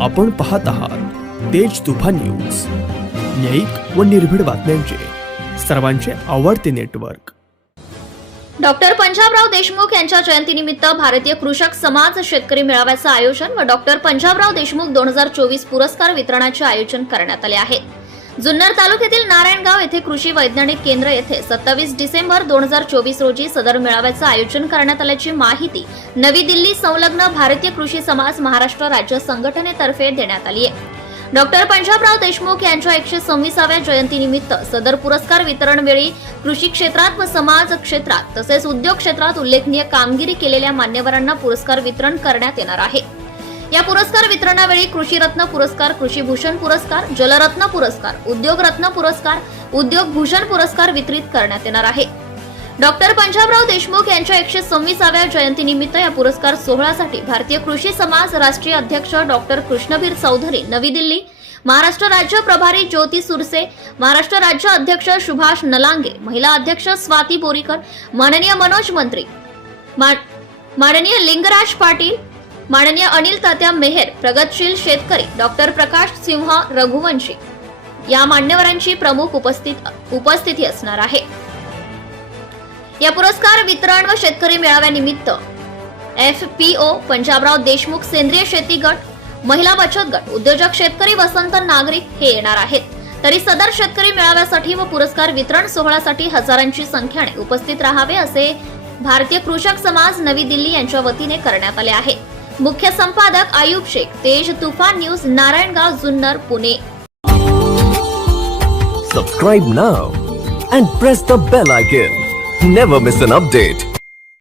आपण पाहत आहात तेज तुफा न्यूज. न्यायिक व निर्भीड बातम्यांचे. सर्वांचे आवडते नेटवर्क. डॉक्टर पंजाबराव देशमुख यांच्या जयंतीनिमित्त भारतीय कृषक समाज शेतकरी मेळाव्याचं आयोजन व डॉक्टर पंजाबराव देशमुख दोन हजार चोवीस पुरस्कार वितरणाचे आयोजन करण्यात आले आहे. जुन्नर तालुक्यातील नारायणगाव येथे कृषी वैज्ञानिक केंद्र येथे सत्तावीस डिसेंबर दोन हजार चोवीस रोजी सदर मेळाव्याचं आयोजन करण्यात आल्याची माहिती नवी दिल्ली संलग्न भारतीय कृषी समाज महाराष्ट्र राज्य संघटनेतर्फे देण्यात आली आहे. डॉक्टर पंजाबराव देशमुख यांच्या एकशे सव्वीसाव्या जयंतीनिमित्त सदर पुरस्कार वितरण वेळी कृषी क्षेत्रात व समाज क्षेत्रात तसेच उद्योग क्षेत्रात उल्लेखनीय कामगिरी केलेल्या मान्यवरांना पुरस्कार वितरण करण्यात येणार आहे. या पुरस्कार वितरणावेळी कृषी रत्न पुरस्कार कृषीभूषण पुरस्कार जलरत्न पुरस्कार उद्योगरत्न पुरस्कार उद्योग भूषण पुरस्कार वितरित करण्यात येणार आहे. डॉक्टर पंजाबराव देशमुख यांच्या एकशे सव्वीसाव्या जयंतीनिमित्त या पुरस्कार सोहळ्यासाठी भारतीय कृषी समाज राष्ट्रीय अध्यक्ष डॉक्टर कृष्णवीर चौधरी नवी दिल्ली महाराष्ट्र राज्य प्रभारी ज्योती सुरसे महाराष्ट्र राज्य अध्यक्ष सुभाष नलांगे महिला अध्यक्ष स्वाती बोरीकर माननीय मनोज मंत्री मा- माननीय लिंगराज पाटील माननीय अनिल तात्या मेहेर प्रगतशील शेतकरी डॉक्टर प्रकाश सिंह रघुवंशी या मान्यवरांची प्रमुख उपस्थित उपस्थिती असणार आहे. या पुरस्कार वितरण व शेतकरी मेळाव्यानिमित्त F P O Panjabrao Deshmukh सेंद्रिय शेती गट महिला बचत गट उद्योजक शेतकरी वसंत नागरिक हे येणार आहेत. तरी सदर शेतकरी मेळाव्यासाठी व पुरस्कार वितरण सोहळ्यासाठी हजारांची संख्येने उपस्थित राहावे असे भारतीय कृषक समाज नवी दिल्ली यांच्या वतीने करण्यात आले आहे. मुख्य संपादक Ayub Shaikh Tej Tufan news Narayangaon Junnar Pune Subscribe now and press the bell icon. Never miss an update.